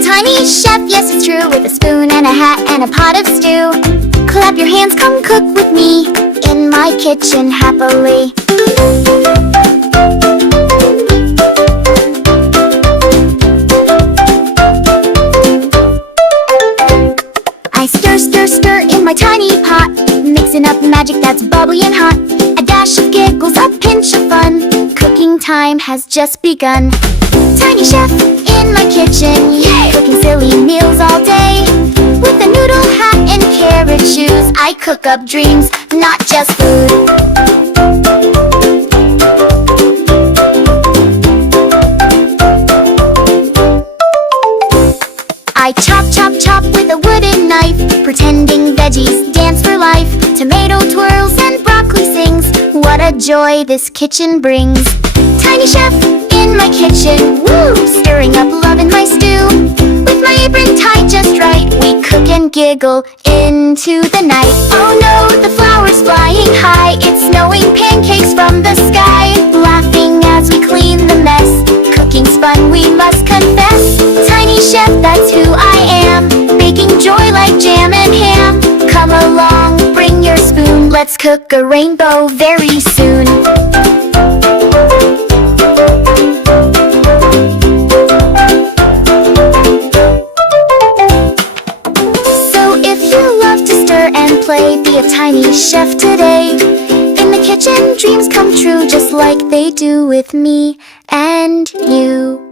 a tiny chef, yes it's true, with a spoon and a hat and a pot of stew. Clap your hands, come cook with me in my kitchen happily. I stir, stir, stir in my tiny pot, mixing up magic that's bubbly and hot. A dash of giggles, a pinch of fun, cooking time has just begun. Tiny chef in my kitchen, yay! Cooking silly meals all day. With a noodle hat and carrot shoes, I cook up dreams, not just food. I chop, chop, chop with a wooden knife, pretending veggies dance for life. Tomato twirls and broccoli sings, what a joy this kitchen brings. Tiny chef in my kitchen, woo! Stirring up love in my stew. With my apron tied just right, we cook and giggle into the night. Oh no, the flour's flying high, it's snowing pancakes from the sky. Laughing as we clean the mess, cooking's fun, we must confess. Tiny chef, that's who I am, baking joy like jam and ham. Come along, bring your spoon, let's cook a rainbow very soon. So if you love to stir and play, be a tiny chef today. In the kitchen, dreams come true just like they do with me and you.